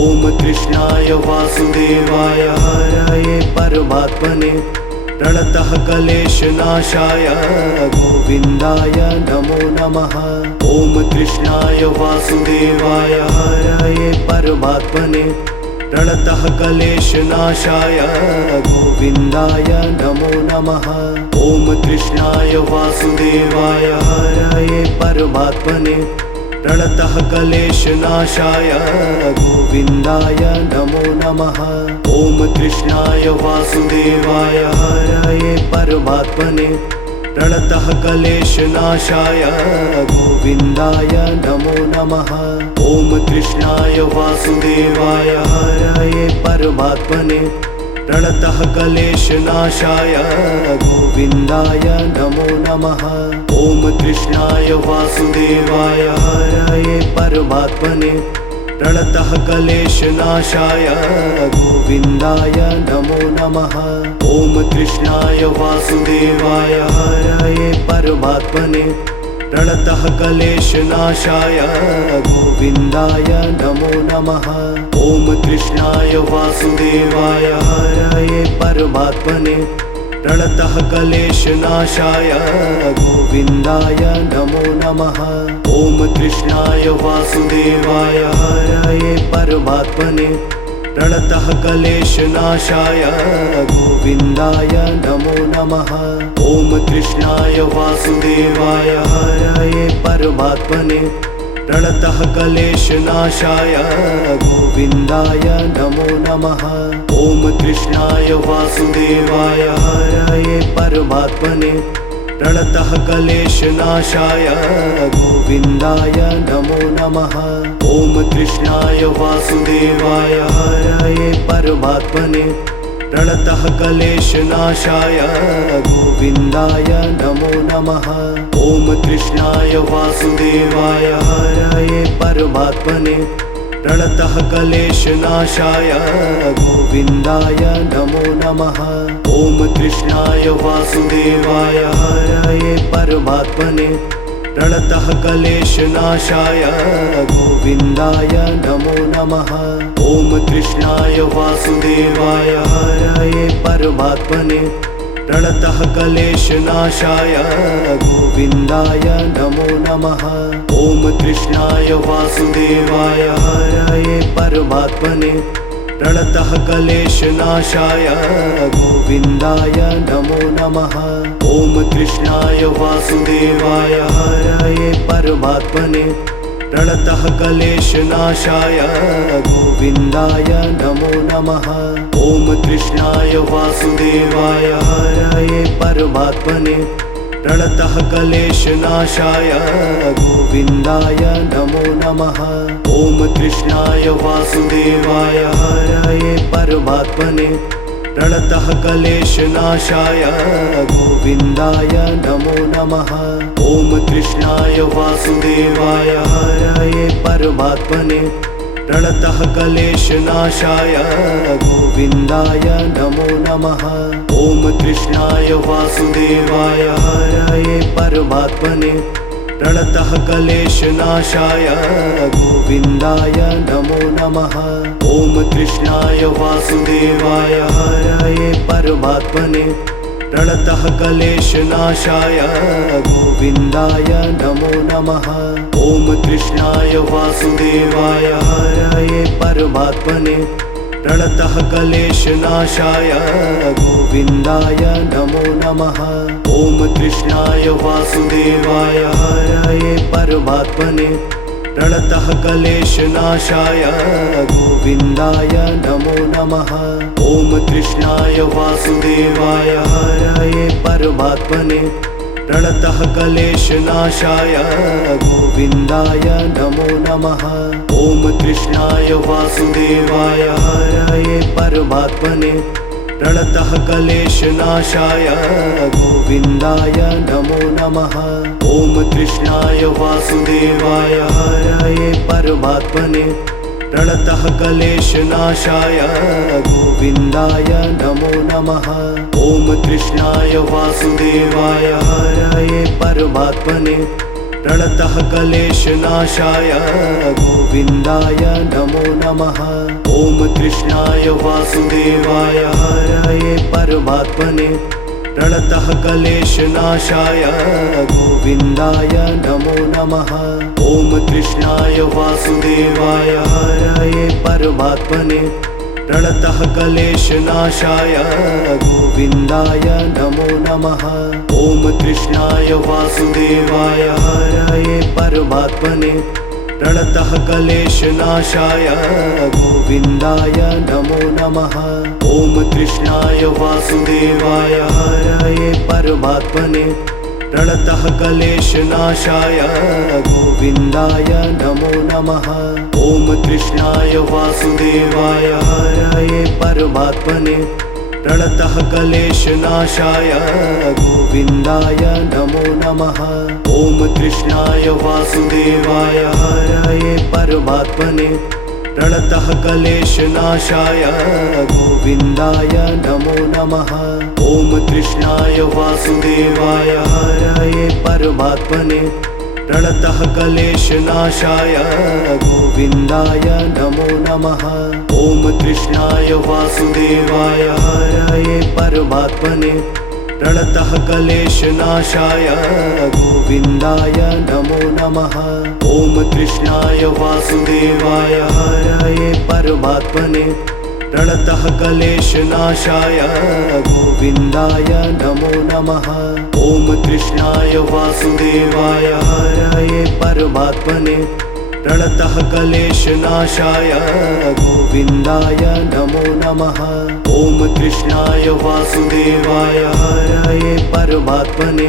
ओम कृष्णाय वासुदेवाय हरये परमात्मने प्रणतः क्लेशनाशाय गोविन्दाय नमो नमः। ओम कृष्णाय वासुदेवाय हरये परमात्मने प्रणतः क्लेशनाशाय गोविन्दाय नमो नमः। ओम कृष्णाय वासुदेवाय हरये परमात्मने प्रणतः क्लेशनाशाय गोविन्दाय नमो नमः। ओम कृष्णाय वासुदेवाय हरये परमात्मने प्रणतः क्लेशनाशाय गोविन्दाय नमो नमः। ओम कृष्णाय वासुदेवाय हरये परमात्मने प्रणतः क्लेशनाशाय गोविन्दाय नमो नमः। ओम कृष्णाय वासुदेवाय हरये परमात्मने प्रणतः क्लेशनाशाय गोविन्दाय नमो नमः। ओम कृष्णाय वासुदेवाय हरये परमात्मने प्रणतः क्लेशनाशाय गोविन्दाय नमो नमः। ओम कृष्णाय वासुदेवाय हरये परमात्मने प्रणतः क्लेशनाशाय गोविन्दाय नमो नमः। ओम कृष्णाय वासुदेवाय हरये परमात्मने प्रणतः क्लेशनाशाय गोविन्दाय नमो नमः। ओम कृष्णाय वासुदेवाय हरये परमात्मने प्रणतः क्लेशनाशाय गोविन्दाय नमो नमः। ओम कृष्णाय वासुदेवाय हरये परमात्मने प्रणतः क्लेशनाशाय गोविन्दाय नमो नमः। ओम कृष्णाय वासुदेवाय हरये परमात्मने प्रणतः क्लेशनाशाय गोविन्दाय नमो नमः। ओम कृष्णाय वासुदेवाय हरये परमात्मने प्रणतः क्लेशनाशाय गोविन्दाय नमो नमः। ओम कृष्णाय वासुदेवाय हरये परमात्मने प्रणतः क्लेशनाशाय गोविन्दाय नमो नमः। ओम कृष्णाय वासुदेवाय हरये परमात्मने प्रणतः क्लेशनाशाय गोविन्दाय नमो नमः। ओम कृष्णाय वासुदेवाय हरये परमात्मने प्रणतः क्लेशनाशाय गोविन्दाय नमो नमः। ओम कृष्णाय वासुदेवाय हरये परमात्मने प्रणतः क्लेशनाशाय गोविन्दाय नमो नमः। ओम कृष्णाय वासुदेवाय हरये परमात्मने प्रणतः क्लेशनाशाय गोविन्दाय नमो नमः। ओम कृष्णाय वासुदेवाय हरये परमात्मने प्रणतः क्लेशनाशाय गोविन्दाय नमो नमः। ओम कृष्णाय वासुदेवाय हरये परमात्मने प्रणतः क्लेशनाशाय गोविन्दाय नमो नमः। ओम कृष्णाय वासुदेवाय हरये परमात्मने प्रणतः क्लेशनाशाय गोविन्दाय नमो नमः। ओम कृष्णाय वासुदेवाय हरये परमात्मने प्रणतः क्लेशनाशाय गोविन्दाय नमो नमः। ओम कृष्णाय वासुदेवाय हरये परमात्मने प्रणतः क्लेशनाशाय गोविन्दाय नमो नमः। ओम कृष्णाय वासुदेवाय हरये परमात्मने प्रणतः क्लेशनाशाय गोविन्दाय नमो नमः। ओम कृष्णाय वासुदेवाय हरये परमात्मने प्रणतः क्लेशनाशाय गोविन्दाय नमो नमः। ओम कृष्णाय वासुदेवाय हरये परमात्मने प्रणतः क्लेशनाशाय गोविन्दाय नमो नमः। ओम कृष्णाय वासुदेवाय हरये परमात्मने प्रणतः क्लेशनाशाय गोविन्दाय नमो नमः। ओम कृष्णाय वासुदेवाय हरये परमात्मने प्रणतः क्लेशनाशाय गोविन्दाय नमो नमः। ॐ कृष्णाय वासुदेवाय हरये परमात्मने प्रणतः क्लेशनाशाय गोविन्दाय नमो नमः। ॐ कृष्णाय वासुदेवाय हरये परमात्मने प्रणतः क्लेशनाशाय गोविन्दाय नमो नमः। ॐ कृष्णाय वासुदेवाय हरये परमात्मने प्रणतः क्लेशनाशाय गोविन्दाय नमो नमः। ॐ कृष्णाय वासुदेवाय हरये परमात्मने प्रणतः क्लेशनाशाय गोविन्दाय नमो नमः। ॐ कृष्णाय वासुदेवाय हरये परमात्मने प्रणतः क्लेशनाशाय गोविन्दाय नमो नमः। ॐ कृष्णाय वासुदेवाय हरये परमात्मने प्रणतः क्लेशनाशाय गोविन्दाय नमो नमः। ॐ कृष्णाय वासुदेवाय हरये परमात्मने प्रणतः क्लेशनाशाय गोविन्दाय नमो नमः। ॐ कृष्णाय वासुदेवाय हरये परमात्मने प्रणतः क्लेशनाशाय गोविन्दाय नमो नमः। ॐ कृष्णाय वासुदेवाय हरये परमात्मने प्रणतः क्लेशनाशाय गोविन्दाय नमो नमः। ॐ कृष्णाय वासुदेवाय हरये परमात्मने प्रणतः क्लेशनाशाय गोविन्दाय नमो नमः। ॐ कृष्णाय वासुदेवाय हरये परमात्मने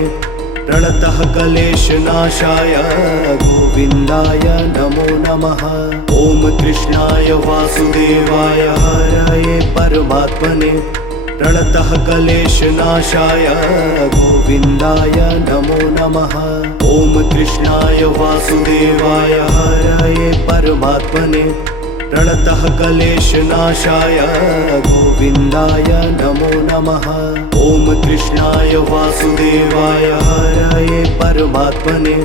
प्रणतः क्लेशनाशाय गोविन्दाय नमो नमः। ॐ कृष्णाय वासुदेवाय हरये परमात्मने प्रणतः क्लेशनाशाय गोविन्दाय नमो नमः। ॐ कृष्णाय वासुदेवाय हरये परमात्मने प्रणतः क्लेशनाशाय गोविन्दाय नमो नमः। ॐ कृष्णाय वासुदेवाय हरये परमात्मने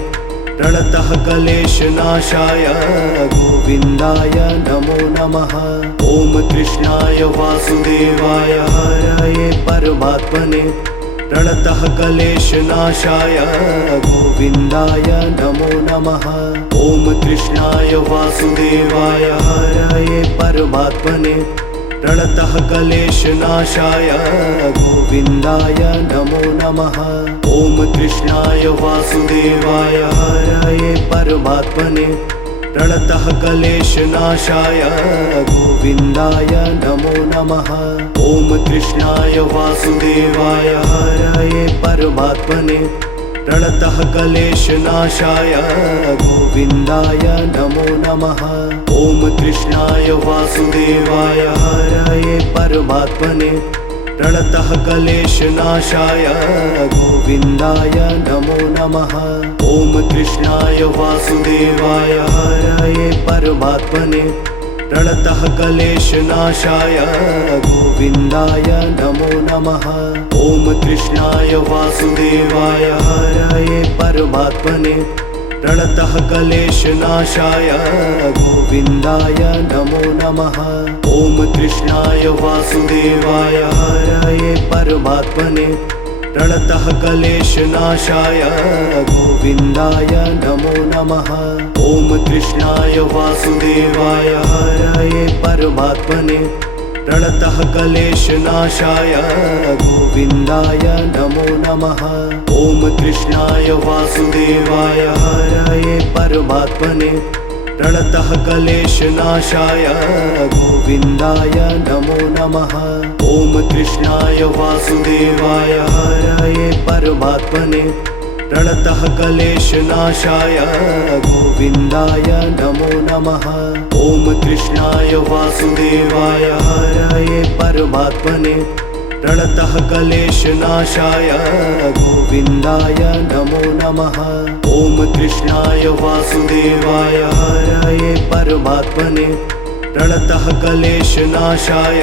प्रणतः क्लेशनाशाय गोविन्दाय नमो नमः। ॐ कृष्णाय वासुदेवाय हरये परमात्मने प्रणतः क्लेशनाशाय गोविन्दाय नमो नमः। ॐ कृष्णाय वासुदेवाय हरये परमात्मने प्रणतः क्लेशनाशाय गोविन्दाय नमो नमः। ॐ कृष्णाय वासुदेवाय हरये परमात्मने प्रणतः क्लेशनाशाय गोविन्दाय नमो नमः। ॐ कृष्णाय वासुदेवाय हरये परमात्मने प्रणतः क्लेशनाशाय गोविन्दाय नमो नमः। ॐ कृष्णाय वासुदेवाय हरये परमात्मने प्रणतः क्लेशनाशाय गोविन्दाय नमो नमः। ॐ कृष्णाय वासुदेवाय हरये परमात्मने प्रणतः क्लेशनाशाय गोविन्दाय नमो नमः। ॐ कृष्णाय वासुदेवाय हरये परमात्मने प्रणतः क्लेशनाशाय गोविन्दाय नमो नमः। ॐ कृष्णाय वासुदेवाय हरये परमात्मने प्रणतः क्लेशनाशाय गोविन्दाय नमो नमः। ॐ कृष्णाय वासुदेवाय हरये परमात्मने प्रणतः क्लेशनाशाय गोविन्दाय नमो नमः। ॐ कृष्णाय वासुदेवाय हरये परमात्मने प्रणतः क्लेशनाशाय गोविन्दाय नमो नमः। ॐ कृष्णाय वासुदेवाय हरये परमात्मने प्रणतः क्लेशनाशाय गोविन्दाय नमो नमः। ॐ कृष्णाय वासुदेवाय हरये परमात्मने प्रणतः क्लेशनाशाय गोविन्दाय नमो नमः। ॐ कृष्णाय वासुदेवाय हरये परमात्मने प्रणतः क्लेशनाशाय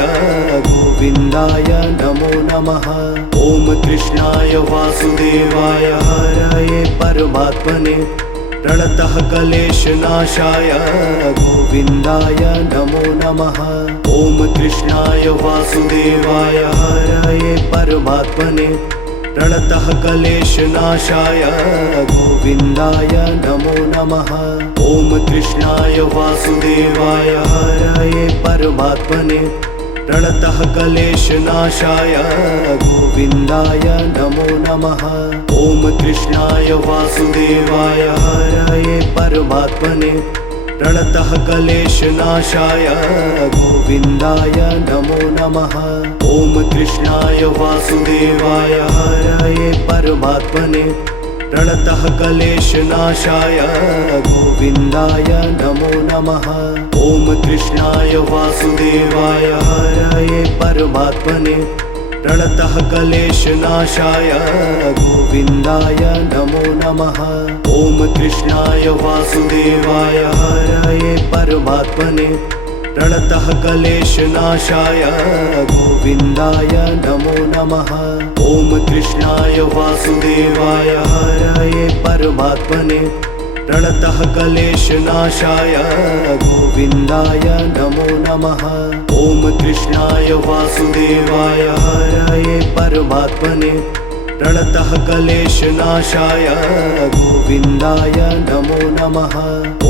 गोविन्दाय नमो नमः। ॐ कृष्णाय वासुदेवाय हरये परमात्मने प्रणतः क्लेशनाशाय गोविन्दाय नमो नमः। ॐ कृष्णाय वासुदेवाय हरये परमात्मने प्रणतः क्लेशनाशाय गोविन्दाय नमो नमः। ॐ कृष्णाय वासुदेवाय हरये परमात्मने प्रणतः क्लेशनाशाय गोविन्दाय नमो नमः। ॐ कृष्णाय वासुदेवाय हरये परमात्मने प्रणतः क्लेशनाशाय गोविन्दाय नमो नमः। ॐ कृष्णाय वासुदेवाय हरये परमात्मने प्रणतः क्लेशनाशाय गोविन्दाय नमो नमः। ॐ कृष्णाय वासुदेवाय हरये परमात्मने प्रणतः क्लेशनाशाय गोविन्दाय नमो नमः। ॐ कृष्णाय वासुदेवाय हरये परमात्मने प्रणतः क्लेशनाशाय गोविन्दाय नमो नमः। ॐ कृष्णाय वासुदेवाय हरये परमात्मने प्रणतः क्लेशनाशाय गोविन्दाय नमो नमः। ॐ कृष्णाय वासुदेवाय हरये परमात्मने प्रणतः क्लेशनाशाय गोविन्दाय नमो नमः।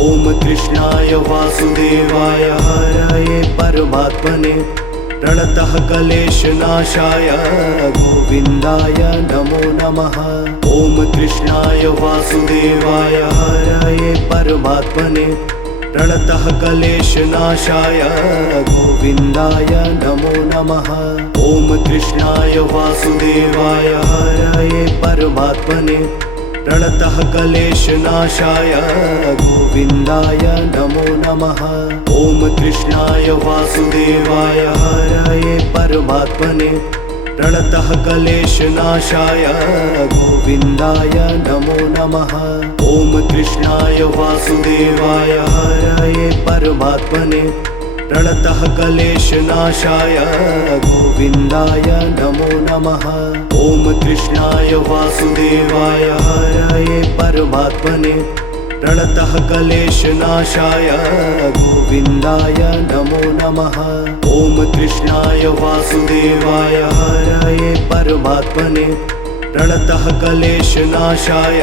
ॐ कृष्णाय वासुदेवाय हरये परमात्मने प्रणतः क्लेशनाशाय गोविन्दाय नमो नमः। ॐ कृष्णाय वासुदेवाय हरये परमात्मने प्रणतः क्लेशनाशाय गोविन्दाय नमो नमः। ॐ कृष्णाय वासुदेवाय हरये परमात्मने प्रणतः क्लेशनाशाय गोविन्दाय नमो नमः। ॐ कृष्णाय वासुदेवाय हरये परमात्मने प्रणतः क्लेशनाशाय गोविन्दाय नमो नमः। ॐ कृष्णाय वासुदेवाय हरये परमात्मने प्रणतः क्लेशनाशाय गोविन्दाय नमो नमः। ॐ कृष्णाय वासुदेवाय हरये परमात्मने प्रणतः क्लेशनाशाय गोविन्दाय नमो नमः। ॐ कृष्णाय वासुदेवाय हरये परमात्मने प्रणतः क्लेशनाशाय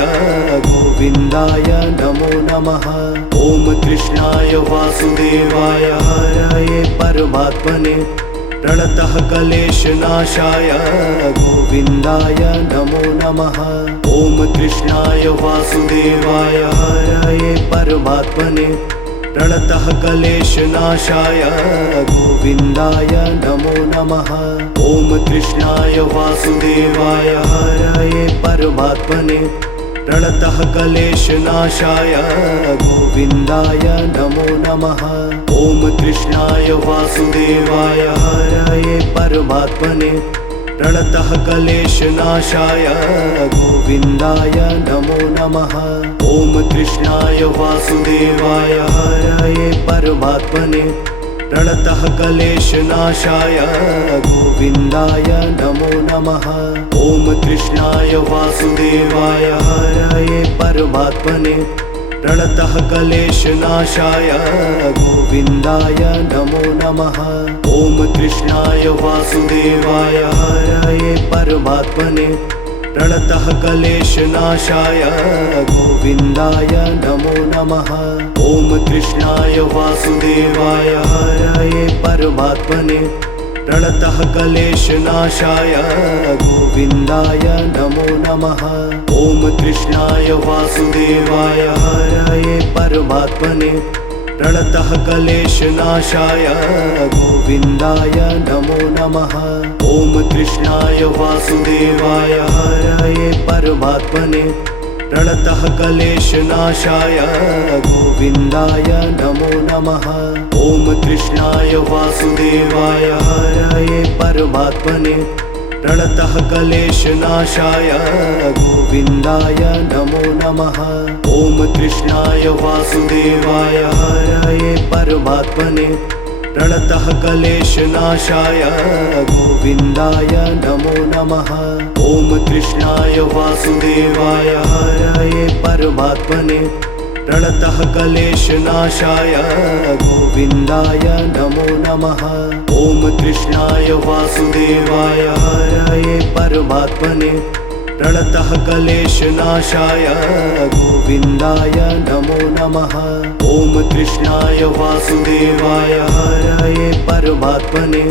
गोविन्दाय नमो नमः। ॐ कृष्णाय वासुदेवाय हरये परमात्मने प्रणतः क्लेशनाशाय गोविन्दाय नमो नमः। ॐ कृष्णाय वासुदेवाय हरये परमात्मने प्रणतः क्लेशनाशाय गोविन्दाय नमो नमः। ॐ कृष्णाय वासुदेवाय हरये परमात्मने प्रणतः क्लेशनाशाय गोविन्दाय नमो नमः। ॐ कृष्णाय वासुदेवाय हरये परमात्मने प्रणतः क्लेशनाशाय गोविन्दाय नमो नमः। ॐ कृष्णाय वासुदेवाय हरये परमात्मने प्रणतः क्लेशनाशाय गोविन्दाय नमो नमः। ॐ कृष्णाय वासुदेवाय हरये परमात्मने प्रणतः क्लेशनाशाय गोविन्दाय नमो नमः। ॐ कृष्णाय वासुदेवाय हरये परमात्मने प्रणतः क्लेशनाशाय गोविन्दाय नमो नमः। ॐ कृष्णाय वासुदेवाय हरये परमात्मने प्रणतः क्लेशनाशाय गोविन्दाय नमो नमः। ॐ कृष्णाय वासुदेवाय हरये परमात्मने प्रणतः क्लेशनाशाय गोविन्दाय नमो नमः। ॐ कृष्णाय वासुदेवाय हरये परमात्मने प्रणतः क्लेशनाशाय गोविन्दाय नमो नमः। ॐ कृष्णाय वासुदेवाय हरये परमात्मने प्रणतः क्लेशनाशाय गोविन्दाय नमो नमः। ॐ कृष्णाय वासुदेवाय हरये परमात्मने प्रणतः क्लेशनाशाय गोविन्दाय नमो नमः। ॐ कृष्णाय वासुदेवाय हरये परमात्मने प्रणतः क्लेशनाशाय गोविन्दाय नमो नमः। ॐ कृष्णाय वासुदेवाय हरये परमात्मने प्रणतः क्लेशनाशाय गोविन्दाय नमो नमः। ॐ कृष्णाय वासुदेवाय हरये परमात्मने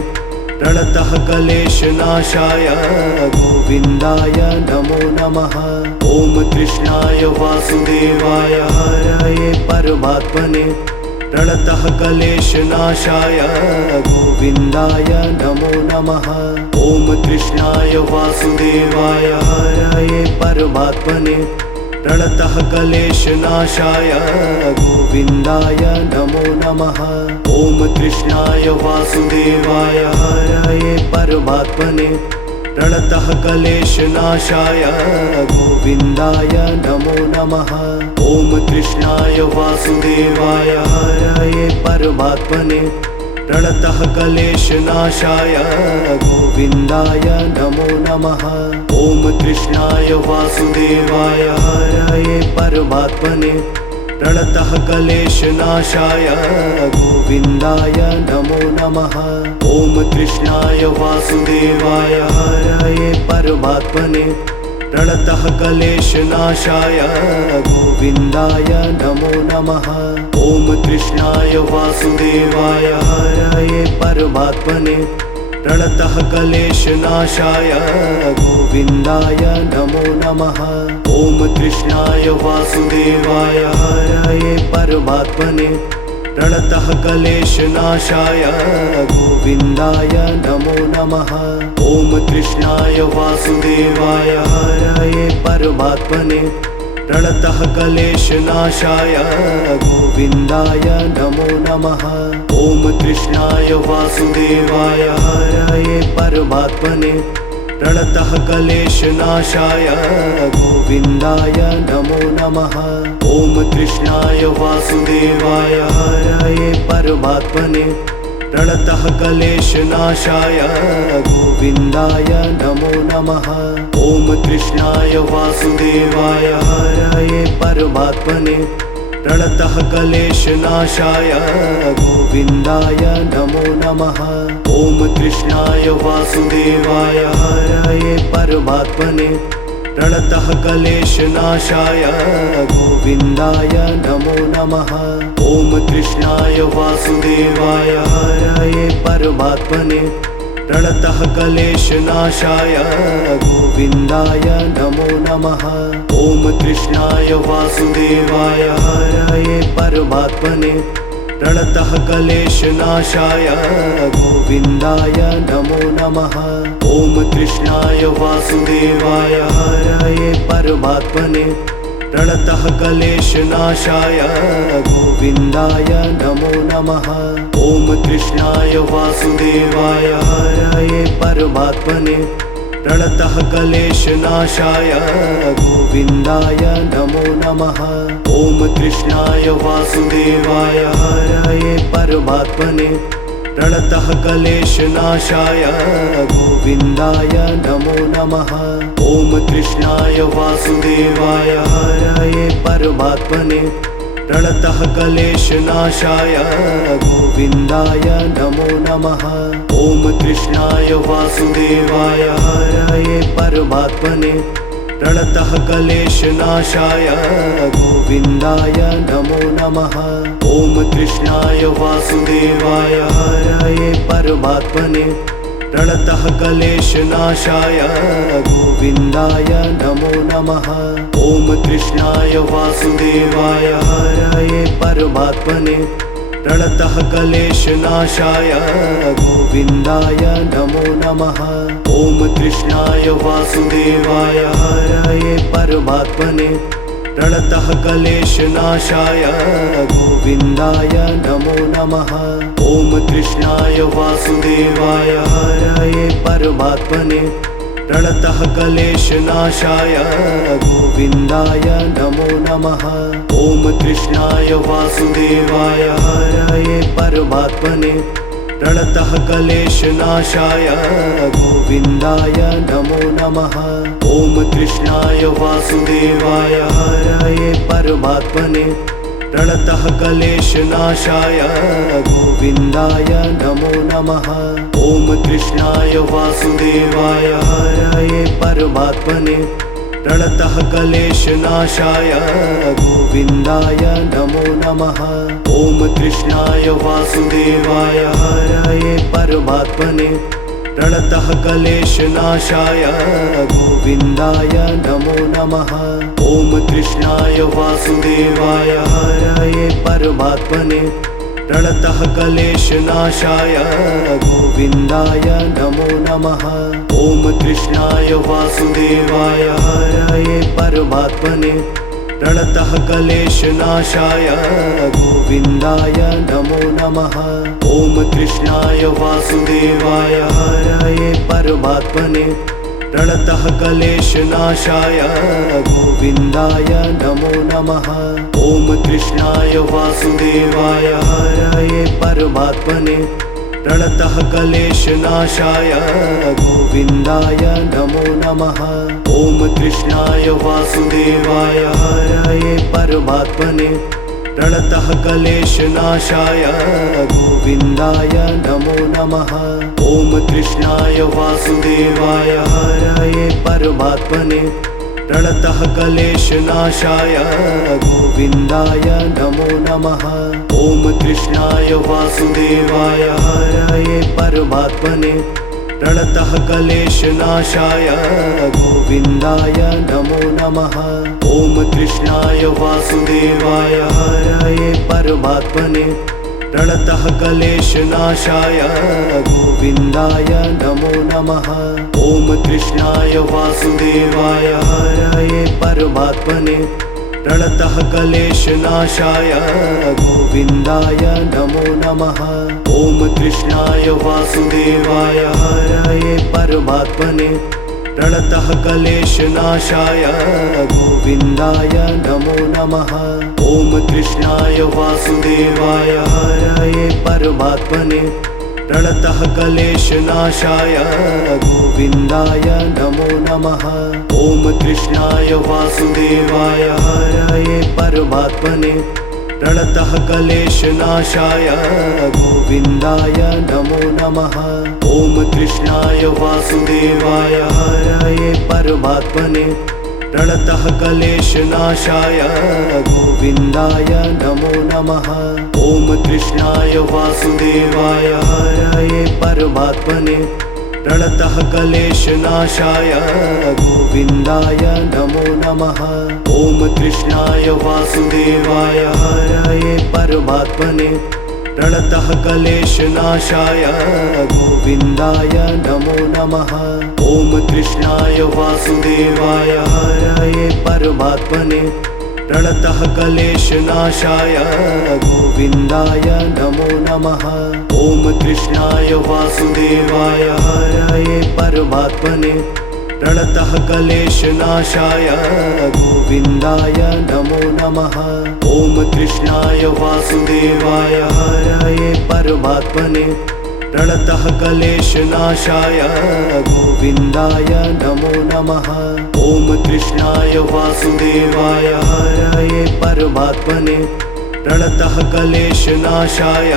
प्रणतः क्लेशनाशाय गोविन्दाय नमो नमः। ॐ कृष्णाय वासुदेवाय हरये परमात्मने प्रणतः क्लेशनाशाय गोविन्दाय नमो नमः। ॐ कृष्णाय वासुदेवाय हरये परमात्मने प्रणतः क्लेशनाशाय गोविन्दाय नमो नमः। ॐ कृष्णाय वासुदेवाय हरये परमात्मने प्रणतः क्लेशनाशाय गोविन्दाय नमो नमः। ॐ कृष्णाय वासुदेवाय हरये परमात्मने प्रणतः क्लेशनाशाय गोविन्दाय नमो नमः। ॐ कृष्णाय वासुदेवाय हरये परमात्मने प्रणतः क्लेशनाशाय गोविन्दाय नमो नमः। ॐ कृष्णाय वासुदेवाय हरये परमात्मने प्रणतः क्लेशनाशाय गोविन्दाय नमो नमः। ॐ कृष्णाय वासुदेवाय हरये परमात्मने प्रणतः क्लेशनाशाय गोविन्दाय नमो नमः। ॐ कृष्णाय वासुदेवाय हरये परमात्मने प्रणतः क्लेशनाशाय गोविन्दाय नमो नमः। ॐ कृष्णाय वासुदेवाय हरये परमात्मने प्रणतः क्लेशनाशाय गोविन्दाय नमो नमः। ॐ कृष्णाय वासुदेवाय हरये परमात्मने प्रणतः क्लेशनाशाय गोविन्दाय नमो नमः। ॐ कृष्णाय वासुदेवाय हरये परमात्मने प्रणतः क्लेशनाशाय गोविन्दाय नमो नमः। ॐ कृष्णाय वासुदेवाय हरये परमात्मने प्रणतः क्लेशनाशाय गोविन्दाय नमो नमः। ॐ कृष्णाय वासुदेवाय हरये परमात्मने प्रणतः क्लेशनाशाय गोविन्दाय नमो नमः। ॐ कृष्णाय वासुदेवाय हरये परमात्मने प्रणतः क्लेशनाशाय गोविन्दाय नमो नमः। ॐ कृष्णाय वासुदेवाय हरये परमात्मने प्रणतः क्लेशनाशाय गोविन्दाय नमो नमः। ॐ कृष्णाय वासुदेवाय हरये परमात्मने प्रणतः क्लेशनाशाय गोविन्दाय नमो नमः। ॐ कृष्णाय वासुदेवाय हरये परमात्मने प्रणतः क्लेशनाशाय गोविन्दाय नमो नमः। ॐ कृष्णाय वासुदेवाय हरये परमात्मने प्रणतः क्लेशनाशाय गोविन्दाय नमो नमः। ॐ कृष्णाय वासुदेवाय हरये परमात्मने प्रणतः क्लेशनाशाय गोविन्दाय नमो नमः। ॐ कृष्णाय वासुदेवाय हरये परमात्मने प्रणतः क्लेशनाशाय गोविन्दाय नमो नमः। ॐ कृष्णाय वासुदेवाय हरये परमात्मने प्रणतः क्लेशनाशाय गोविन्दाय नमो नमः। ॐ कृष्णाय वासुदेवाय हरये परमात्मने प्रणतः क्लेशनाशाय गोविन्दाय नमो नमः। ॐ कृष्णाय वासुदेवाय हरये परमात्मने प्रणतः क्लेशनाशाय गोविन्दाय नमो नमः। ॐ कृष्णाय वासुदेवाय हरये परमात्मने प्रणतः क्लेशनाशाय गोविन्दाय नमो नमः। ॐ कृष्णाय वासुदेवाय हरये परमात्मने प्रणतः क्लेशनाशाय गोविन्दाय नमो नमः। ॐ कृष्णाय वासुदेवाय हरये परमात्मने प्रणतः क्लेशनाशाय गोविन्दाय नमो नमः। ॐ कृष्णाय वासुदेवाय हरये परमात्मने प्रणतः क्लेशनाशाय गोविन्दाय नमो नमः। ॐ कृष्णाय वासुदेवाय हरये परमात्मने प्रणतः क्लेशनाशाय गोविन्दाय नमो नमः। ॐ कृष्णाय वासुदेवाय हरये परमात्मने प्रणतः क्लेशनाशाय गोविन्दाय नमो नमः। ॐ कृष्णाय वासुदेवाय हरये परमात्मने प्रणतः क्लेशनाशाय गोविन्दाय नमो नमः। ॐ कृष्णाय वासुदेवाय हरये परमात्मने प्रणतः क्लेशनाशाय गोविन्दाय नमो नमः। ॐ कृष्णाय वासुदेवाय हरये परमात्मने प्रणतः क्लेशनाशाय गोविन्दाय नमो नमः। ॐ कृष्णाय वासुदेवाय हरये परमात्मने प्रणतः क्लेशनाशाय गोविन्दाय नमो नमः। ॐ कृष्णाय वासुदेवाय हरये परमात्मने प्रणतः क्लेशनाशाय गोविन्दाय नमो नमः। ॐ कृष्णाय वासुदेवाय हरये परमात्मने प्रणतः क्लेशनाशाय गोविन्दाय नमो नमः। ॐ कृष्णाय वासुदेवाय हरये परमात्मने प्रणतः क्लेशनाशाय गोविन्दाय नमो नमः। ॐ कृष्णाय वासुदेवाय हरये परमात्मने प्रणतः क्लेशनाशाय गोविन्दाय नमो नमः। ॐ कृष्णाय वासुदेवाय हरये परमात्मने प्रणतः क्लेशनाशाय गोविन्दाय नमो नमः। ॐ कृष्णाय वासुदेवाय हरये परमात्मने प्रणतः क्लेशनाशाय गोविन्दाय नमो नमः। ॐ कृष्णाय वासुदेवाय हरये परमात्मने प्रणतः क्लेशनाशाय गोविन्दाय नमो नमः। ॐ कृष्णाय वासुदेवाय हरये परमात्मने प्रणतः क्लेशनाशाय गोविन्दाय नमो नमः। ॐ कृष्णाय वासुदेवाय हरये परमात्मने प्रणतः क्लेशनाशाय गोविन्दाय नमो नमः। ॐ कृष्णाय वासुदेवाय हरये परमात्मने प्रणतः क्लेशनाशाय गोविन्दाय नमो नमः। ॐ कृष्णाय वासुदेवाय हरये परमात्मने प्रणतः क्लेशनाशाय गोविन्दाय नमो नमः। ॐ कृष्णाय वासुदेवाय हरये परमात्मने प्रणतः क्लेशनाशाय गोविन्दाय नमो नमः। ॐ कृष्णाय वासुदेवाय हरये परमात्मने प्रणतः क्लेशनाशाय गोविन्दाय नमो नमः। ॐ कृष्णाय वासुदेवाय हरये परमात्मने प्रणतः क्लेशनाशाय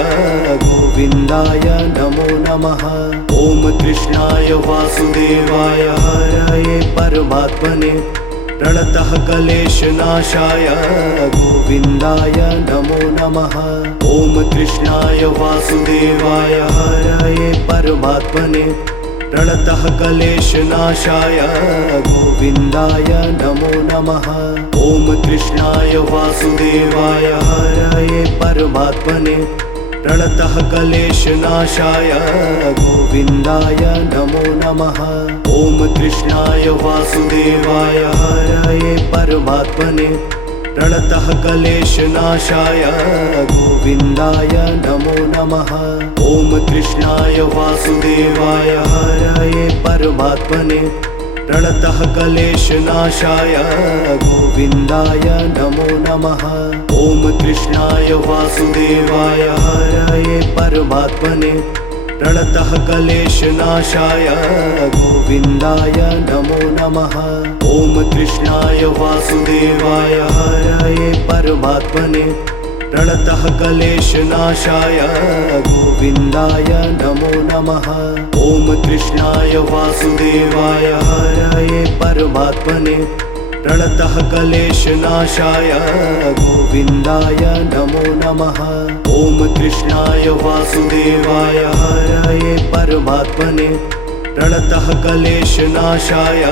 गोविन्दाय नमो नमः। ॐ कृष्णाय वासुदेवाय हरये परमात्मने प्रणतः क्लेशनाशाय गोविन्दाय नमो नमः। ॐ कृष्णाय वासुदेवाय हरये परमात्मने प्रणतः क्लेशनाशाय गोविन्दाय नमो नमः। ॐ कृष्णाय वासुदेवाय हरये परमात्मने प्रणतः क्लेशनाशाय गोविन्दाय नमो नमः। ॐ कृष्णाय वासुदेवाय हरये परमात्मने प्रणतः क्लेशनाशाय गोविन्दाय नमो नमः। ॐ कृष्णाय वासुदेवाय हरये परमात्मने प्रणतः क्लेशनाशाय गोविन्दाय नमो नमः। ॐ कृष्णाय वासुदेवाय हरये परमात्मने प्रणतः क्लेशनाशाय गोविन्दाय नमो नमः। ॐ कृष्णाय वासुदेवाय हरये परमात्मने प्रणतः क्लेशनाशाय गोविन्दाय नमो नमः। ॐ कृष्णाय वासुदेवाय हरये परमात्मने प्रणतः क्लेशनाशाय गोविन्दाय नमो नमः। ॐ कृष्णाय वासुदेवाय हरये परमात्मने प्रणतः क्लेशनाशाय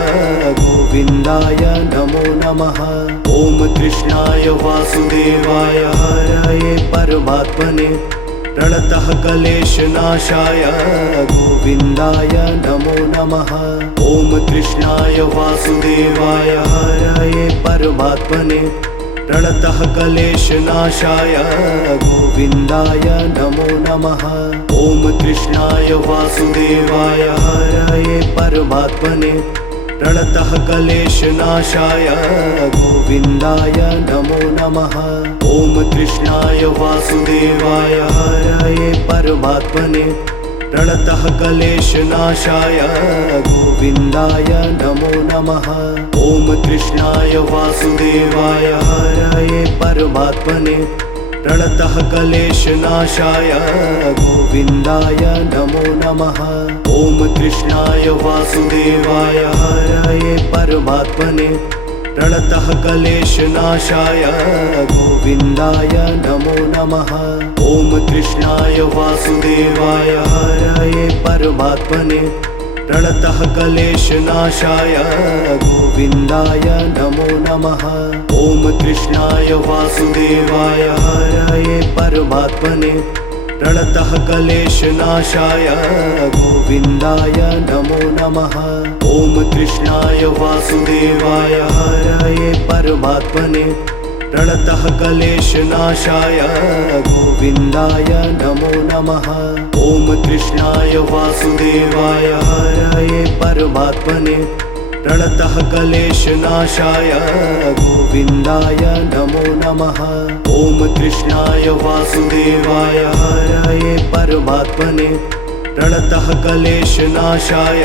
गोविन्दाय नमो नमः। ॐ कृष्णाय वासुदेवाय हरये परमात्मने प्रणतः क्लेशनाशाय गोविन्दाय नमो नमः। ॐ कृष्णाय वासुदेवाय हरये परमात्मने प्रणतः क्लेशनाशाय गोविन्दाय नमो नमः। ॐ कृष्णाय वासुदेवाय हरये परमात्मने प्रणतः क्लेशनाशाय गोविन्दाय नमो नमः। ॐ कृष्णाय वासुदेवाय हरये परमात्मने प्रणतः क्लेशनाशाय गोविन्दाय नमो नमः। ॐ कृष्णाय वासुदेवाय हरये परमात्मने प्रणतः क्लेशनाशाय गोविन्दाय नमो नमः। ॐ कृष्णाय वासुदेवाय हरये परमात्मने प्रणतः क्लेशनाशाय गोविन्दाय नमो नमः। ॐ कृष्णाय वासुदेवाय हरये परमात्मने प्रणतः क्लेशनाशाय गोविन्दाय नमो नमः। ॐ कृष्णाय वासुदेवाय हरये परमात्मने प्रणतः क्लेशनाशाय गोविन्दाय नमो नमः। ॐ कृष्णाय वासुदेवाय हरये परमात्मने प्रणतः क्लेशनाशाय गोविन्दाय नमो नमः। ॐ कृष्णाय वासुदेवाय हरये परमात्मने प्रणतः क्लेशनाशाय गोविन्दाय नमो नमः। ॐ कृष्णाय वासुदेवाय हरये परमात्मने प्रणतः क्लेशनाशाय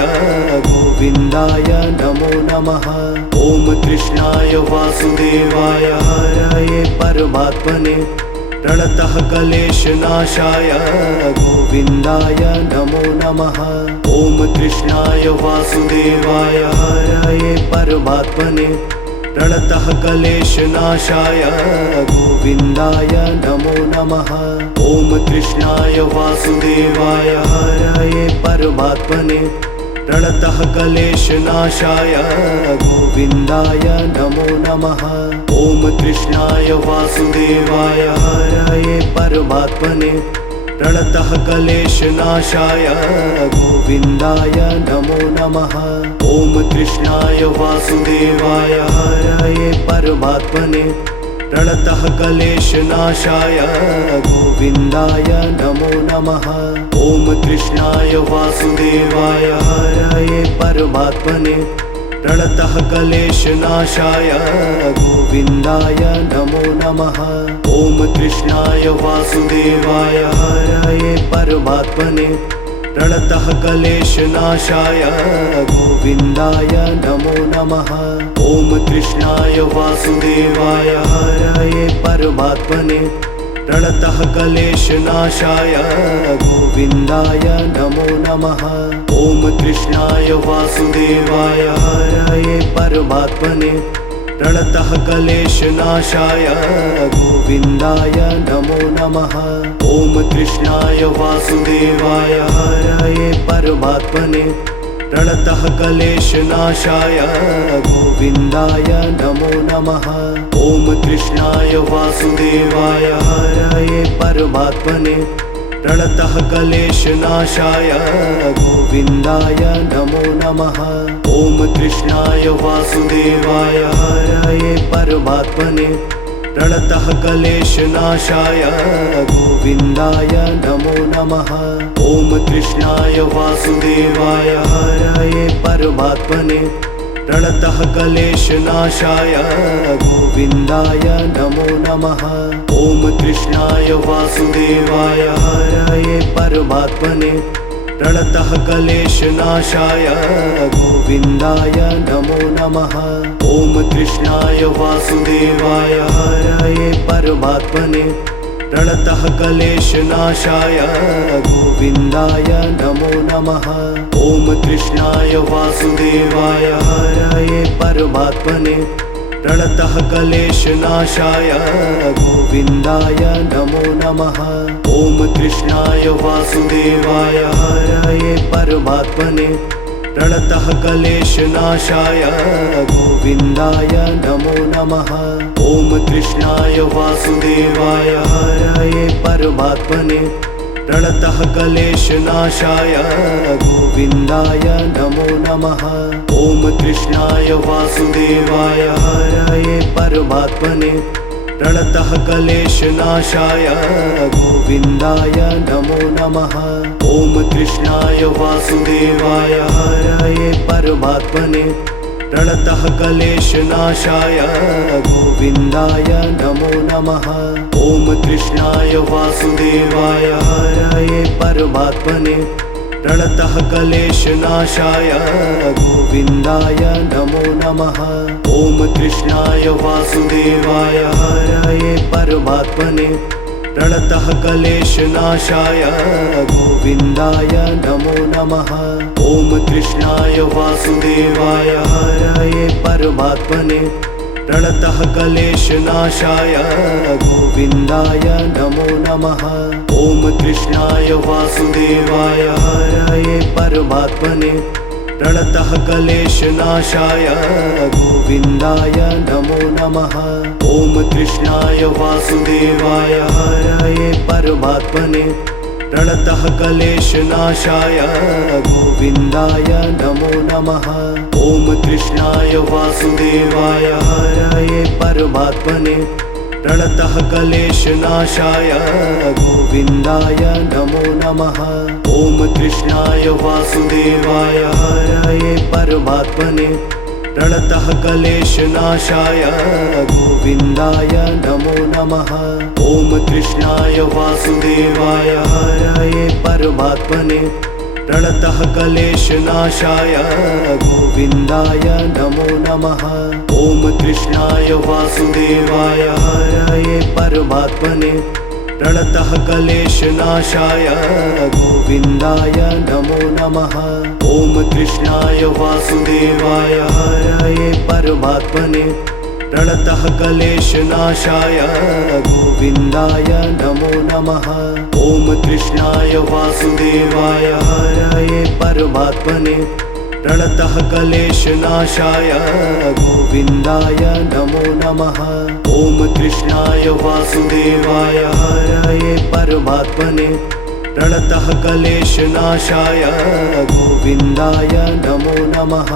गोविन्दाय नमो नमः। ॐ कृष्णाय वासुदेवाय हरये परमात्मने प्रणतः क्लेशनाशाय गोविन्दाय नमो नमः। ॐ कृष्णाय वासुदेवाय हरये परमात्मने प्रणतः क्लेशनाशाय गोविन्दाय नमो नमः। ॐ कृष्णाय वासुदेवाय हरये परमात्मने प्रणतः क्लेशनाशाय गोविन्दाय नमो नमः। ॐ कृष्णाय वासुदेवाय हरये परमात्मने प्रणतः क्लेशनाशाय गोविन्दाय नमो नमः। ॐ कृष्णाय वासुदेवाय हरये परमात्मने प्रणतः क्लेशनाशाय गोविन्दाय नमो नमः। ॐ कृष्णाय वासुदेवाय हरये परमात्मने प्रणतः क्लेशनाशाय गोविन्दाय नमो नमः। ॐ कृष्णाय वासुदेवाय हरये परमात्मने प्रणतः क्लेशनाशाय गोविन्दाय नमो नमः। ॐ कृष्णाय वासुदेवाय हरये परमात्मने प्रणतः क्लेशनाशाय गोविन्दाय नमो नमः। ॐ कृष्णाय वासुदेवाय हरये परमात्मने प्रणतः क्लेशनाशाय गोविन्दाय नमो नमः। ॐ कृष्णाय वासुदेवाय हरये परमात्मने प्रणतः क्लेशनाशाय गोविन्दाय नमो नमः। ॐ कृष्णाय वासुदेवाय हरये परमात्मने प्रणतः क्लेशनाशाय गोविन्दाय नमो नमः। ॐ कृष्णाय वासुदेवाय हरये परमात्मने प्रणतः क्लेशनाशाय गोविन्दाय नमो नमः। ॐ कृष्णाय वासुदेवाय हरये परमात्मने प्रणतः क्लेशनाशाय गोविन्दाय नमो नमः। ॐ कृष्णाय वासुदेवाय हरये परमात्मने प्रणतः क्लेशनाशाय गोविन्दाय नमो नमः। ॐ कृष्णाय वासुदेवाय हरये परमात्मने प्रणतः क्लेशनाशाय गोविन्दाय नमो नमः। ॐ कृष्णाय वासुदेवाय हरये परमात्मने प्रणतः क्लेशनाशाय गोविन्दाय नमो नमः। ॐ कृष्णाय वासुदेवाय हरये परमात्मने प्रणतः क्लेशनाशाय गोविन्दाय नमो नमः। ॐ कृष्णाय वासुदेवाय हरये परमात्मने प्रणतः क्लेशनाशाय गोविन्दाय नमो नमः। ॐ कृष्णाय वासुदेवाय हरये परमात्मने प्रणतः क्लेशनाशाय गोविन्दाय नमो नमः। ॐ कृष्णाय वासुदेवाय हरये परमात्मने प्रणतः क्लेशनाशाय गोविन्दाय नमो नमः। ॐ कृष्णाय वासुदेवाय हरये परमात्मने प्रणतः क्लेशनाशाय गोविन्दाय नमो नमः। ॐ कृष्णाय वासुदेवाय हरये परमात्मने प्रणतः क्लेशनाशाय गोविन्दाय नमो नमः। ॐ कृष्णाय वासुदेवाय हरये परमात्मने प्रणतः क्लेशनाशाय गोविन्दाय नमो नमः। ॐ कृष्णाय वासुदेवाय हरये परमात्मने प्रणतः क्लेशनाशाय गोविन्दाय नमो नमः। ॐ कृष्णाय वासुदेवाय हरये परमात्मने प्रणतः क्लेशनाशाय गोविन्दाय नमो नमः। ॐ कृष्णाय वासुदेवाय हरये परमात्मने प्रणतः क्लेशनाशाय गोविन्दाय नमो नमः। ॐ कृष्णाय वासुदेवाय हरये परमात्मने प्रणतः क्लेशनाशाय गोविन्दाय नमो नमः। ॐ कृष्णाय वासुदेवाय हरये परमात्मने प्रणतः क्लेशनाशाय गोविन्दाय नमो नमः। ॐ कृष्णाय वासुदेवाय हरये परमात्मने प्रणतः क्लेशनाशाय गोविन्दाय नमो नमः। ॐ कृष्णाय वासुदेवाय हरये परमात्मने प्रणतः क्लेशनाशाय गोविन्दाय नमो नमः। ॐ कृष्णाय वासुदेवाय हरये परमात्मने प्रणतः क्लेशनाशाय गोविन्दाय नमो नमः। ॐ कृष्णाय वासुदेवाय हरये परमात्मने प्रणतः क्लेशनाशाय गोविन्दाय नमो नमः।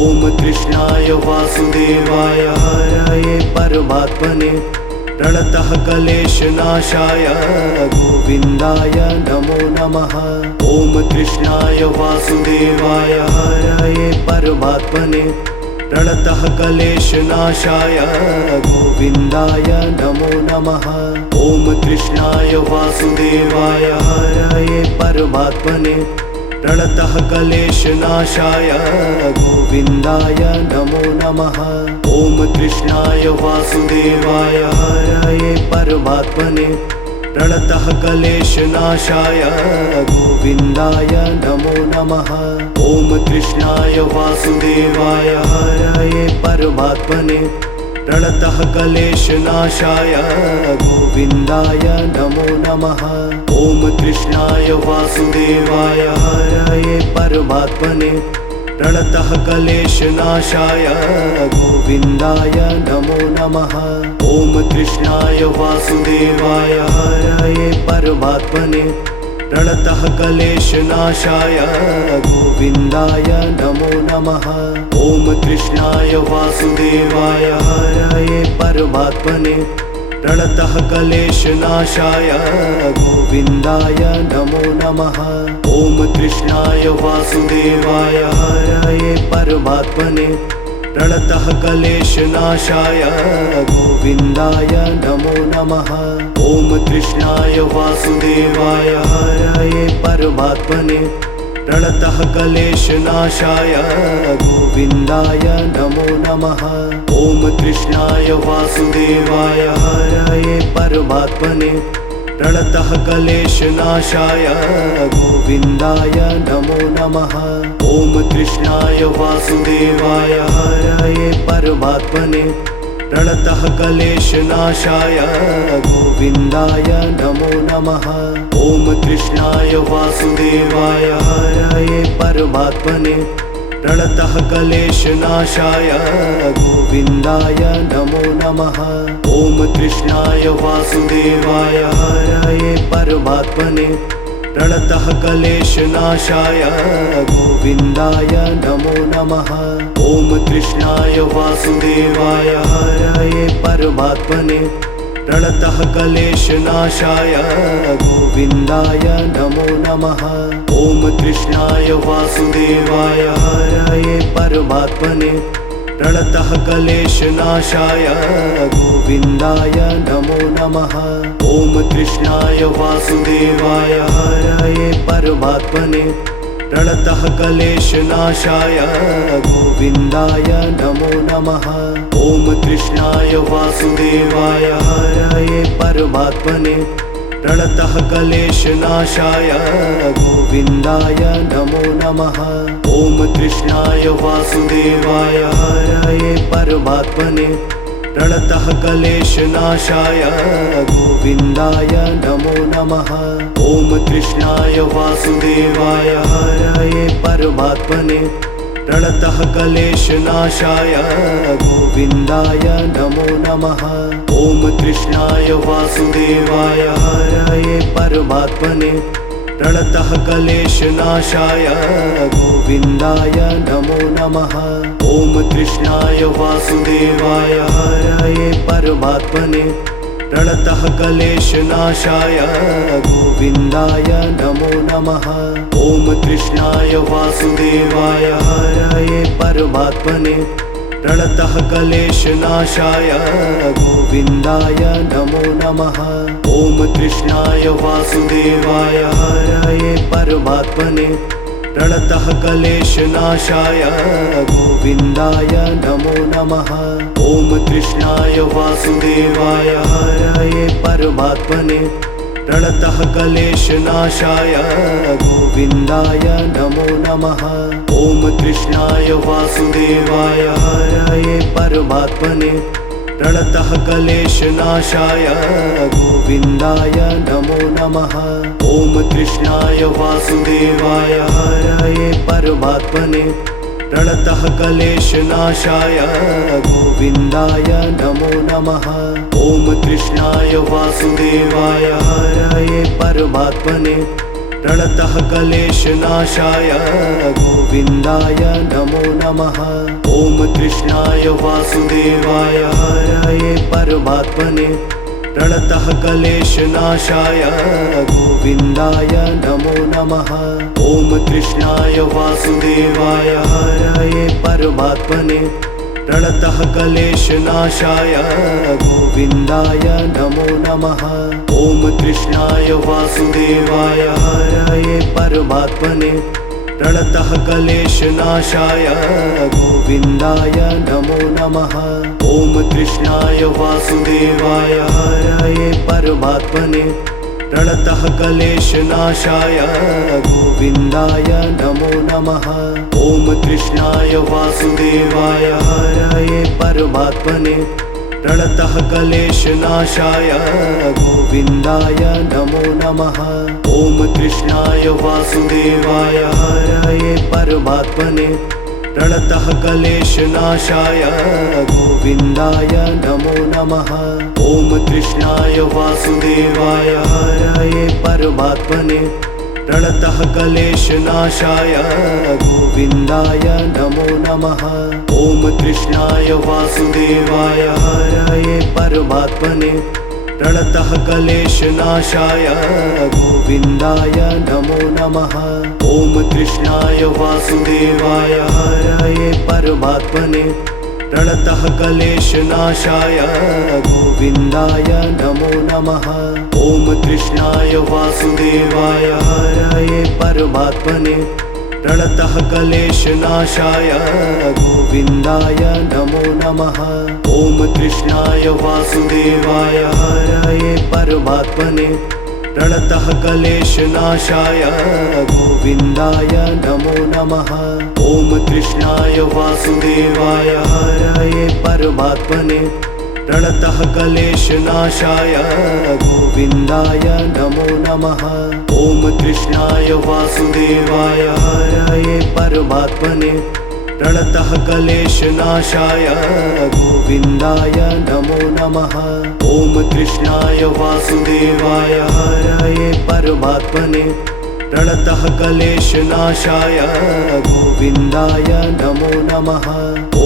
ॐ कृष्णाय वासुदेवाय हरये परमात्मने प्रणतः क्लेशनाशाय गोविन्दाय नमो नमः। ॐ कृष्णाय वासुदेवाय हरये परमात्मने प्रणतः क्लेशनाशाय गोविन्दाय नमो नमः। ॐ कृष्णाय वासुदेवाय हरये परमात्मने प्रणतः क्लेशनाशाय गोविन्दाय नमो नमः। ॐ कृष्णाय वासुदेवाय हरये परमात्मने प्रणतः क्लेशनाशाय गोविन्दाय नमो नमः। ॐ कृष्णाय वासुदेवाय हरये परमात्मने प्रणतः क्लेशनाशाय गोविन्दाय नमो नमः। ॐ कृष्णाय वासुदेवाय हरये परमात्मने प्रणतः क्लेशनाशाय गोविन्दाय नमो नमः। ॐ कृष्णाय वासुदेवाय हरये परमात्मने प्रणतः क्लेशनाशाय गोविन्दाय नमो नमः। ॐ कृष्णाय वासुदेवाय हरये परमात्मने प्रणतः क्लेशनाशाय गोविन्दाय नमो नमः। ॐ कृष्णाय वासुदेवाय हरये परमात्मने प्रणतः क्लेशनाशाय गोविन्दाय नमो नमः। ॐ कृष्णाय वासुदेवाय हरये परमात्मने प्रणतः क्लेशनाशाय गोविन्दाय नमो नमः। ॐ कृष्णाय वासुदेवाय हरये परमात्मने प्रणतः क्लेशनाशाय गोविन्दाय नमो नमः। ॐ कृष्णाय वासुदेवाय हरये परमात्मने प्रणतः क्लेशनाशाय गोविन्दाय नमो नमः। ॐ कृष्णाय वासुदेवाय हरये परमात्मने प्रणतः क्लेशनाशाय गोविन्दाय नमो नमः। ॐ कृष्णाय वासुदेवाय हरये परमात्मने प्रणतः क्लेशनाशाय गोविन्दाय नमो नमः। ॐ कृष्णाय वासुदेवाय हरये परमात्मने प्रणतः क्लेशनाशाय गोविन्दाय नमो नमः। ॐ कृष्णाय वासुदेवाय हरये परमात्मने प्रणतः क्लेशनाशाय गोविन्दाय नमो नमः। ॐ कृष्णाय वासुदेवाय हरये परमात्मने प्रणतः क्लेशनाशाय गोविन्दाय नमो नमः। ॐ कृष्णाय वासुदेवाय हरये परमात्मने प्रणतः क्लेशनाशाय गोविन्दाय नमो नमः। ॐ कृष्णाय वासुदेवाय हरये परमात्मने प्रणतः क्लेशनाशाय गोविन्दाय नमो नमः। ॐ कृष्णाय वासुदेवाय हरये परमात्मने प्रणतः क्लेशनाशाय गोविन्दाय नमो नमः। ॐ कृष्णाय वासुदेवाय हरये परमात्मने प्रणतः क्लेशनाशाय गोविन्दाय नमो नमः। ॐ कृष्णाय वासुदेवाय हरये परमात्मने प्रणतः क्लेशनाशाय गोविन्दाय नमो नमः। ॐ कृष्णाय वासुदेवाय हरये परमात्मने प्रणतः क्लेशनाशाय गोविन्दाय नमो नमः। ॐ कृष्णाय वासुदेवाय हरये परमात्मने प्रणतः क्लेशनाशाय गोविन्दाय नमो नमः। ॐ कृष्णाय वासुदेवाय हरये परमात्मने प्रणतः क्लेशनाशाय गोविन्दाय नमो नमः। ॐ कृष्णाय वासुदेवाय हरये परमात्मने प्रणतः क्लेशनाशाय गोविन्दाय नमो नमः। ॐ कृष्णाय वासुदेवाय हरये परमात्मने प्रणतः क्लेशनाशाय गोविन्दाय नमो नमः। ॐ कृष्णाय वासुदेवाय हरये परमात्मने प्रणतः क्लेशनाशाय गोविन्दाय नमो नमः। ॐ कृष्णाय वासुदेवाय हरये परमात्मने प्रणतः क्लेशनाशाय गोविन्दाय नमो नमः। ॐ कृष्णाय वासुदेवाय हरये परमात्मने प्रणतः क्लेशनाशाय गोविन्दाय नमो नमः। ॐ कृष्णाय वासुदेवाय हरये परमात्मने प्रणतः क्लेशनाशाय गोविन्दाय नमो नमः। ॐ कृष्णाय वासुदेवाय हरये परमात्मने प्रणतः क्लेशनाशाय गोविन्दाय नमो नमः। ॐ कृष्णाय वासुदेवाय हरये परमात्मने प्रणतः क्लेशनाशाय गोविन्दाय नमो नमः। ॐ कृष्णाय वासुदेवाय हरये परमात्मने प्रणतः क्लेशनाशाय गोविन्दाय नमो नमः। ॐ कृष्णाय वासुदेवाय हरये परमात्मने प्रणतः क्लेशनाशाय गोविन्दाय नमो नमः। ॐ कृष्णाय वासुदेवाय हरये परमात्मने प्रणतः क्लेशनाशाय गोविन्दाय नमो नमः। ॐ कृष्णाय वासुदेवाय हरये परमात्मने प्रणतः क्लेशनाशाय गोविन्दाय नमो नमः। ॐ कृष्णाय वासुदेवाय हरये परमात्मने प्रणतः क्लेशनाशाय गोविन्दाय नमो नमः। ॐ कृष्णाय वासुदेवाय हरये परमात्मने प्रणतः क्लेशनाशाय गोविन्दाय नमो नमः। ॐ कृष्णाय वासुदेवाय हरये परमात्मने प्रणतः क्लेशनाशाय गोविन्दाय नमो नमः। ॐ कृष्णाय वासुदेवाय हरये परमात्मने प्रणतः क्लेशनाशाय गोविन्दाय नमो नमः। ॐ कृष्णाय वासुदेवाय हरये परमात्मने प्रणतः क्लेशनाशाय गोविन्दाय नमो नमः।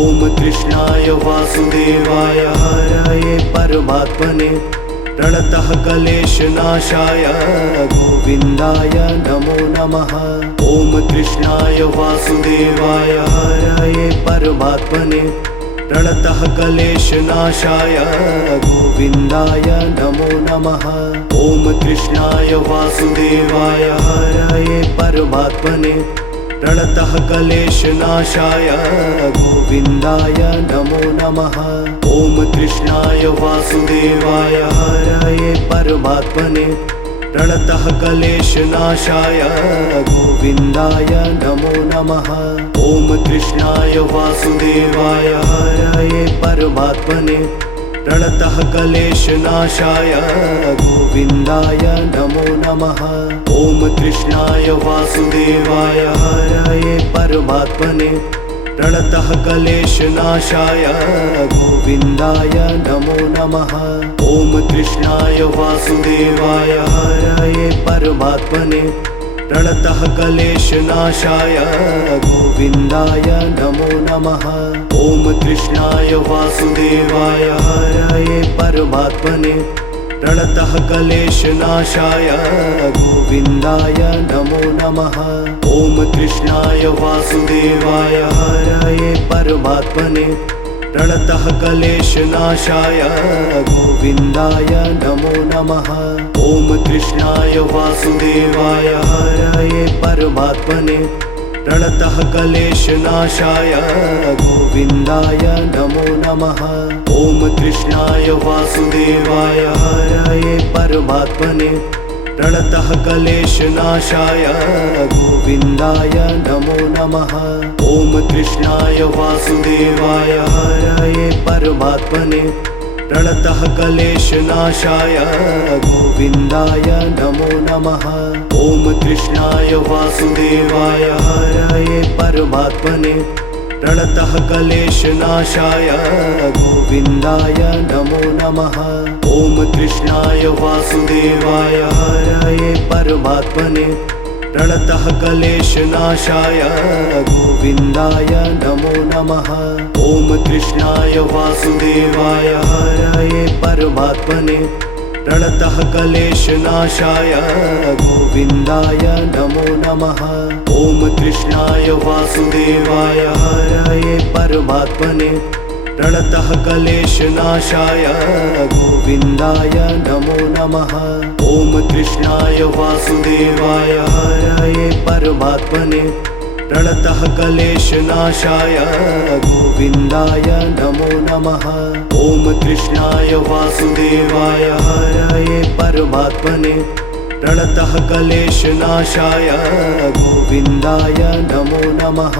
ॐ कृष्णाय वासुदेवाय हरये परमात्मने प्रणतः क्लेशनाशाय गोविन्दाय नमो नमः। ॐ कृष्णाय वासुदेवाय हरये परमात्मने प्रणतः क्लेशनाशाय गोविन्दाय नमो नमः। ॐ कृष्णाय वासुदेवाय हरये परमात्मने प्रणतः क्लेशनाशाय गोविन्दाय नमो नमः। ॐ कृष्णाय वासुदेवाय हरये परमात्मने प्रणतः क्लेशनाशाय गोविन्दाय नमो नमः। ॐ कृष्णाय वासुदेवाय हरये परमात्मने प्रणतः क्लेशनाशाय गोविन्दाय नमो नमः। ॐ कृष्णाय वासुदेवाय हरये परमात्मने प्रणतः क्लेशनाशाय गोविन्दाय नमो नमः। ॐ कृष्णाय वासुदेवाय हरये परमात्मने प्रणतः क्लेशनाशाय गोविन्दाय नमो नमः। ॐ कृष्णाय वासुदेवाय हरये परमात्मने प्रणतः क्लेशनाशाय गोविन्दाय नमो नमः। ॐ कृष्णाय वासुदेवाय हरये परमात्मने प्रणतः क्लेशनाशाय गोविन्दाय नमो नमः। ॐ कृष्णाय वासुदेवाय हरये परमात्मने प्रणतः क्लेशनाशाय गोविन्दाय नमो नमः। ॐ कृष्णाय वासुदेवाय हरये परमात्मने प्रणतः क्लेशनाशाय गोविन्दाय नमो नमः। ॐ कृष्णाय वासुदेवाय हरये परमात्मने प्रणतः क्लेशनाशाय गोविन्दाय नमो नमः। ॐ कृष्णाय वासुदेवाय हरये परमात्मने प्रणतः क्लेशनाशाय गोविन्दाय नमो नमः। ॐ कृष्णाय वासुदेवाय हरये परमात्मने प्रणतः क्लेशनाशाय गोविन्दाय नमो नमः। ॐ कृष्णाय वासुदेवाय हरये परमात्मने प्रणतः क्लेशनाशाय गोविन्दाय नमो नमः। ॐ कृष्णाय वासुदेवाय हरये परमात्मने प्रणतः क्लेशनाशाय गोविन्दाय नमो नमः। ॐ कृष्णाय वासुदेवाय हरये परमात्मने प्रणतः क्लेशनाशाय गोविन्दाय नमो नमः। ॐ कृष्णाय वासुदेवाय हरये परमात्मने प्रणतः क्लेशनाशाय गोविन्दाय नमो नमः।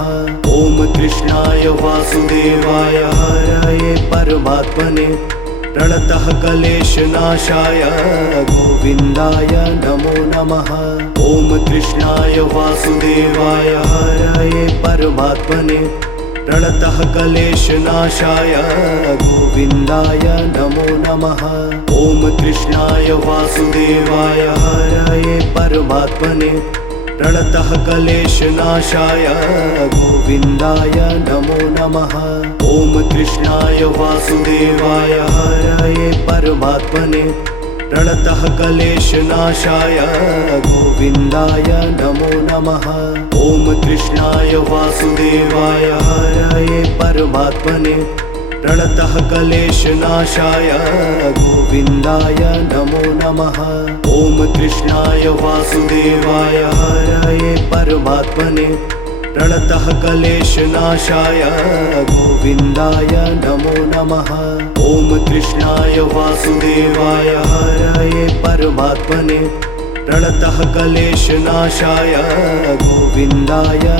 ॐ कृष्णाय वासुदेवाय हरये परमात्मने प्रणतः क्लेशनाशाय गोविन्दाय नमो नमः। ॐ कृष्णाय वासुदेवाय हरये परमात्मने प्रणतः क्लेशनाशाय गोविन्दाय नमो नमः। ॐ कृष्णाय वासुदेवाय हरये परमात्मने प्रणतः क्लेशनाशाय गोविन्दाय नमो नमः। ॐ कृष्णाय वासुदेवाय हरये परमात्मने प्रणतः क्लेशनाशाय गोविन्दाय नमो नमः। ॐ कृष्णाय वासुदेवाय हरये परमात्मने प्रणतः क्लेशनाशाय गोविन्दाय नमो नमः। ॐ कृष्णाय वासुदेवाय हरये परमात्मने प्रणतः क्लेशनाशाय गोविन्दाय नमो नमः। ॐ कृष्णाय वासुदेवाय हरये परमात्मने प्रणतः क्लेशनाशाय गोविन्दाय